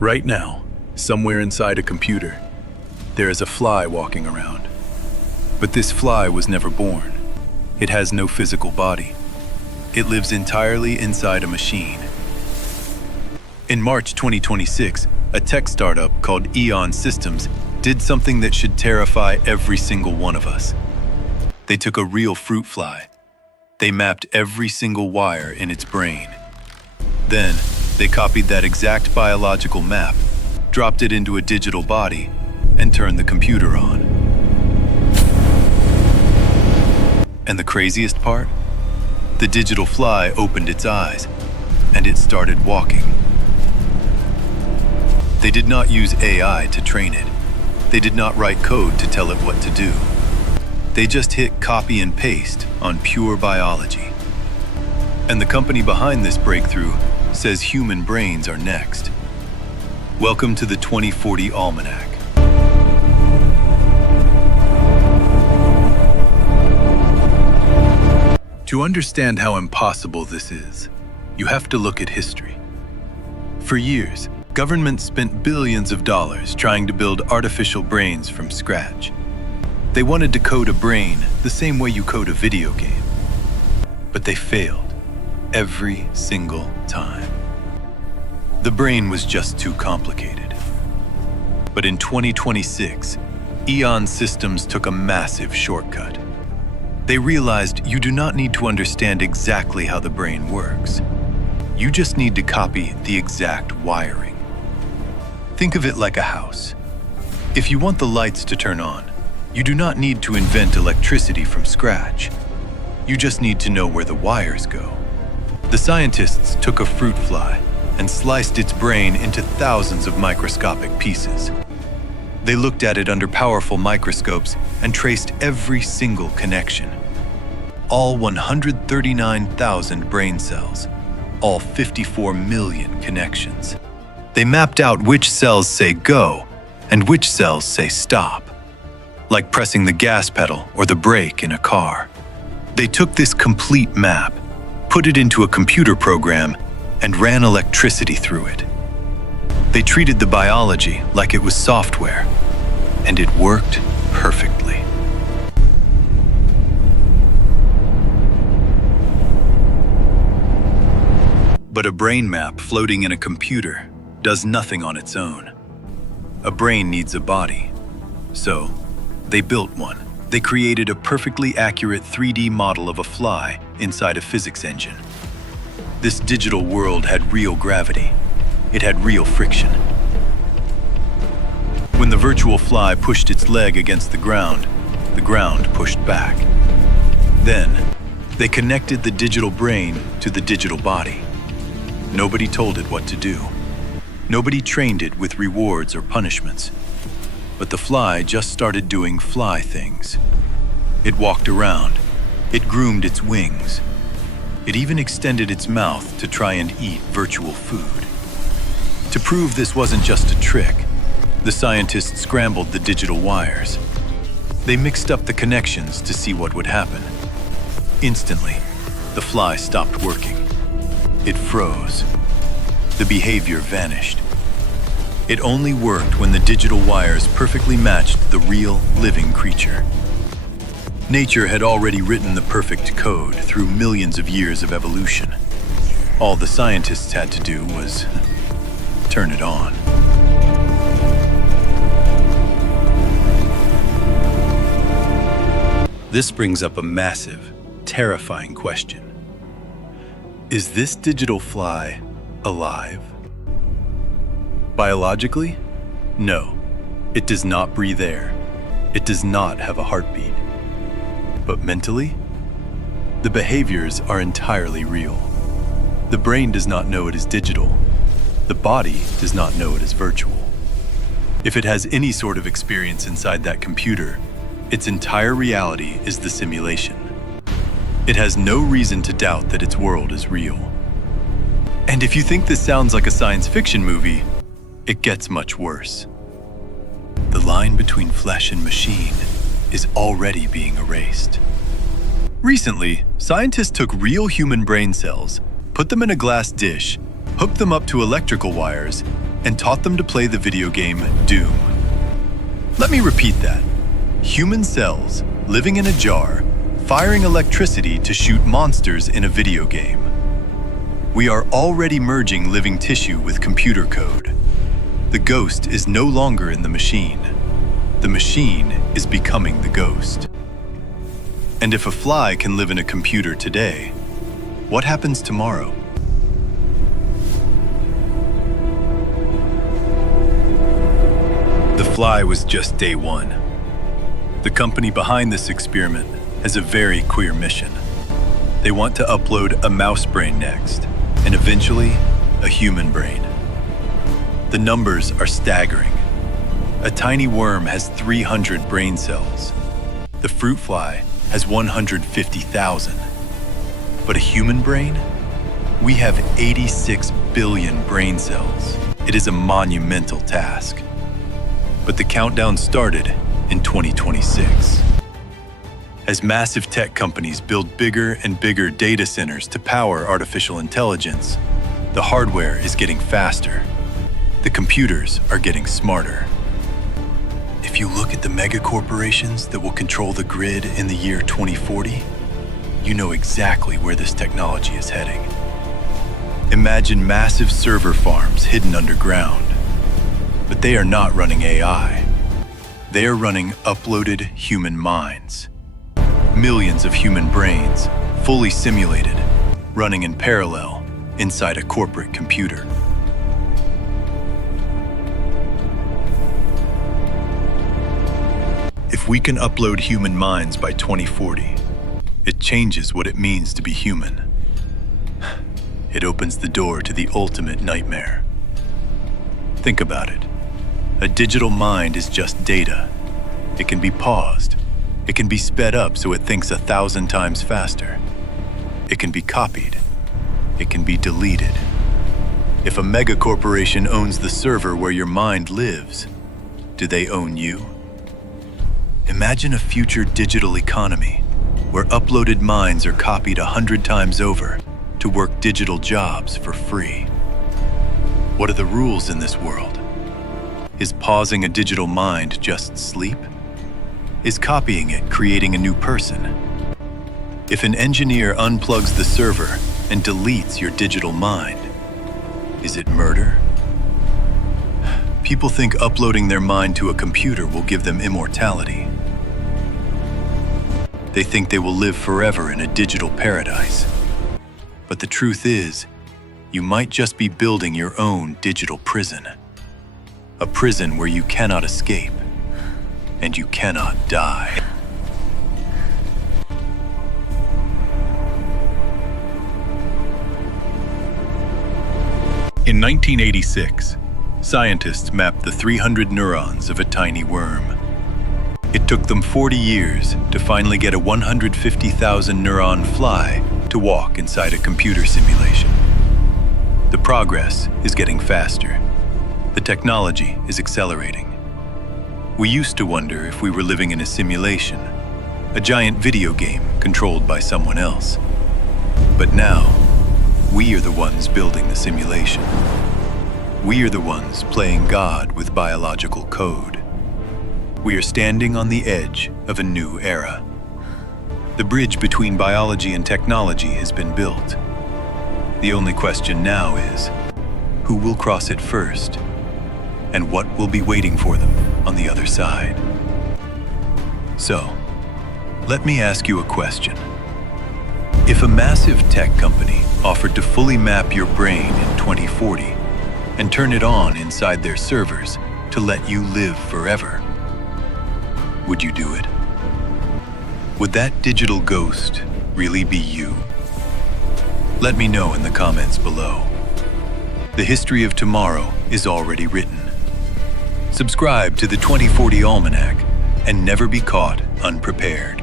Right now, somewhere inside a computer, there is a fly walking around. But this fly was never born. It has no physical body. It lives entirely inside a machine. In March 2026, a tech startup called Eon Systems did something that should terrify every single one of us. They took a real fruit fly. They mapped every single wire in its brain. Then, they copied that exact biological map, dropped it into a digital body, and turned the computer on. And the craziest part? The digital fly opened its eyes, and it started walking. They did not use AI to train it. They did not write code to tell it what to do. They just hit copy and paste on pure biology. And the company behind this breakthrough says human brains are next. Welcome to the 2040 Almanac. To understand how impossible this is, you have to look at history. For years, governments spent billions of dollars trying to build artificial brains from scratch. They wanted to code a brain the same way you code a video game. But they failed every single time. The brain was just too complicated. But in 2026, Eon Systems took a massive shortcut. They realized you do not need to understand exactly how the brain works. You just need to copy the exact wiring. Think of it like a house. If you want the lights to turn on, you do not need to invent electricity from scratch. You just need to know where the wires go. The scientists took a fruit fly and sliced its brain into thousands of microscopic pieces. They looked at it under powerful microscopes and traced every single connection. All 139,000 brain cells, all 54 million connections. They mapped out which cells say go and which cells say stop, like pressing the gas pedal or the brake in a car. They took this complete map, put it into a computer program, and ran electricity through it. They treated the biology like it was software, and it worked perfectly. But a brain map floating in a computer does nothing on its own. A brain needs a body. So, they built one. They created a perfectly accurate 3D model of a fly inside a physics engine. This digital world had real gravity. It had real friction. When the virtual fly pushed its leg against the ground pushed back. Then, they connected the digital brain to the digital body. Nobody told it what to do. Nobody trained it with rewards or punishments. But the fly just started doing fly things. It walked around. It groomed its wings. It even extended its mouth to try and eat virtual food. To prove this wasn't just a trick, the scientists scrambled the digital wires. They mixed up the connections to see what would happen. Instantly, the fly stopped working. It froze. The behavior vanished. It only worked when the digital wires perfectly matched the real, living creature. Nature had already written the perfect code through millions of years of evolution. All the scientists had to do was turn it on. This brings up a massive, terrifying question. Is this digital fly alive? Biologically? No. It does not breathe air. It does not have a heartbeat. But mentally? The behaviors are entirely real. The brain does not know it is digital. The body does not know it is virtual. If it has any sort of experience inside that computer, its entire reality is the simulation. It has no reason to doubt that its world is real. And if you think this sounds like a science fiction movie, it gets much worse. The line between flesh and machine is already being erased. Recently, scientists took real human brain cells, put them in a glass dish, hooked them up to electrical wires, and taught them to play the video game Doom. Let me repeat that. Human cells living in a jar, firing electricity to shoot monsters in a video game. We are already merging living tissue with computer code. The ghost is no longer in the machine. The machine is becoming the ghost. And if a fly can live in a computer today, what happens tomorrow? The fly was just day one. The company behind this experiment has a very queer mission. They want to upload a mouse brain next, and eventually, a human brain. The numbers are staggering. A tiny worm has 300 brain cells. The fruit fly has 150,000. But a human brain? We have 86 billion brain cells. It is a monumental task. But the countdown started in 2026. As massive tech companies build bigger and bigger data centers to power artificial intelligence, the hardware is getting faster. The computers are getting smarter. If you look at the mega corporations that will control the grid in the year 2040, you know exactly where this technology is heading. Imagine massive server farms hidden underground. But they are not running AI. They are running uploaded human minds. Millions of human brains, fully simulated, running in parallel inside a corporate computer. If we can upload human minds by 2040, it changes what it means to be human. It opens the door to the ultimate nightmare. Think about it. A digital mind is just data. It can be paused. It can be sped up so it thinks 1,000 times faster. It can be copied. It can be deleted. If a megacorporation owns the server where your mind lives, do they own you? Imagine a future digital economy where uploaded minds are copied 100 times over to work digital jobs for free. What are the rules in this world? Is pausing a digital mind just sleep? Is copying it creating a new person? If an engineer unplugs the server and deletes your digital mind, is it murder? People think uploading their mind to a computer will give them immortality. They think they will live forever in a digital paradise. But the truth is, you might just be building your own digital prison. A prison where you cannot escape, and you cannot die. In 1986, scientists mapped the 300 neurons of a tiny worm. It took them 40 years to finally get a 150,000 neuron fly to walk inside a computer simulation. The progress is getting faster. The technology is accelerating. We used to wonder if we were living in a simulation, a giant video game controlled by someone else. But now, we are the ones building the simulation. We are the ones playing God with biological code. We are standing on the edge of a new era. The bridge between biology and technology has been built. The only question now is, who will cross it first? And what will be waiting for them on the other side? So, let me ask you a question. If a massive tech company offered to fully map your brain in 2040 and turn it on inside their servers to let you live forever, would you do it? Would that digital ghost really be you? Let me know in the comments below. The history of tomorrow is already written. Subscribe to the 2040 Almanac and never be caught unprepared.